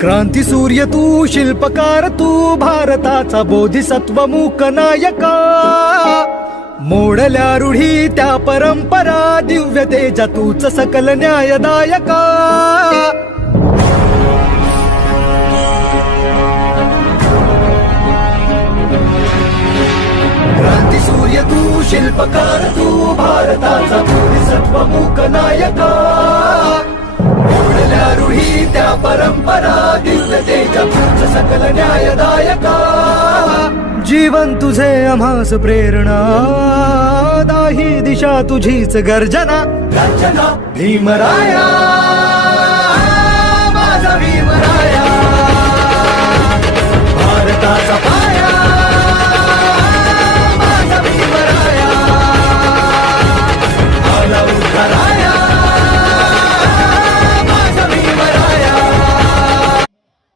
क्रांती सूर्य तू, शिल्पकार तू, भारताचा बोधिसत्व मूक नायका. मोडल्या रूढी त्या परंपरा, दिव्य तेजा तूच सकल न्यायदायका. क्रांती सूर्य तू, शिल्पकार तू, भारताचा बोधिसत्व मूक नायका. मोडल्या रूढी त्या परंपरा, दिव्य तेजा तूच सकल न्यायदायका. जीवन तुझे आम्हास प्रेरणा, दाही दिशा तुझीच गर्जना. भीमराया